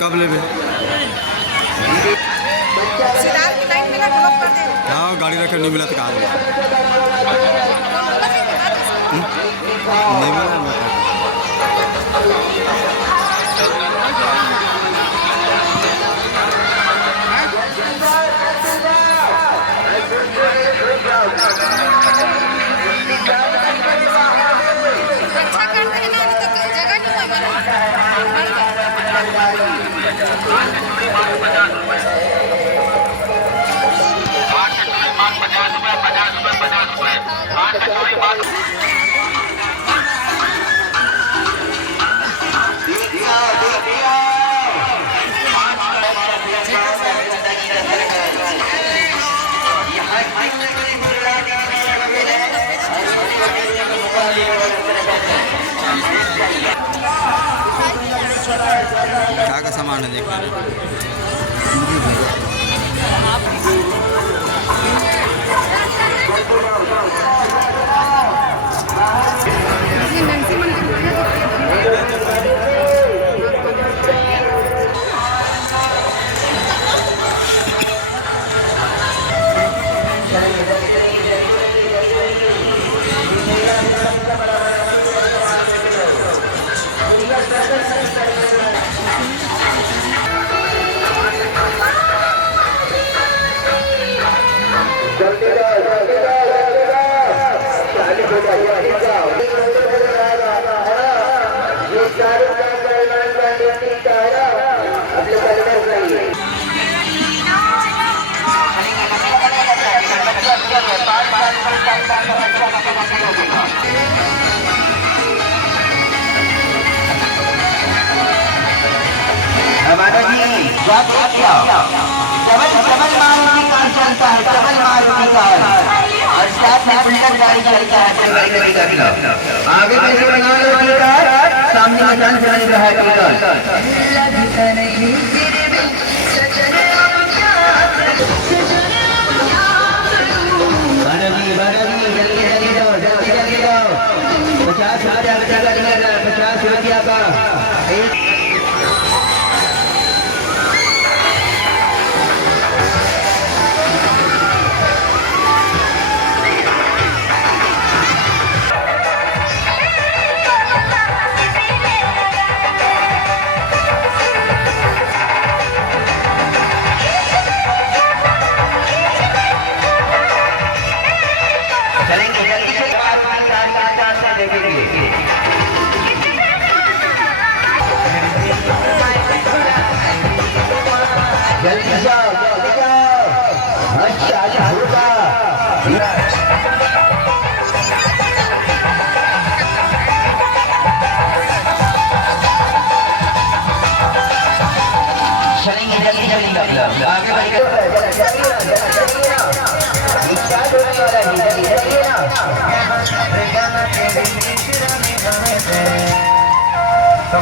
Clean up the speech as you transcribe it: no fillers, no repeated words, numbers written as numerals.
कब ले हाँ गाड़ी रखकर नहीं मिला तो कहा नहीं मिला अच्छा करते हैं ना तो जगह नहीं क्या का सामान है देख हमारा जी क्या क्या डबल डबल मारुति कार चलता है, डबल मारुति कार और साथ में बुलेट गाड़ी चलता है। आगे कैसे बना लो कार, सामने मैदान से बन रहा है कार। जल्दी जाओ 50,000 का 50 रुपया का जल्दी जाओ अच्छा होगा। चलेंगे जल्दी जल्दी आगे बढ़िए तो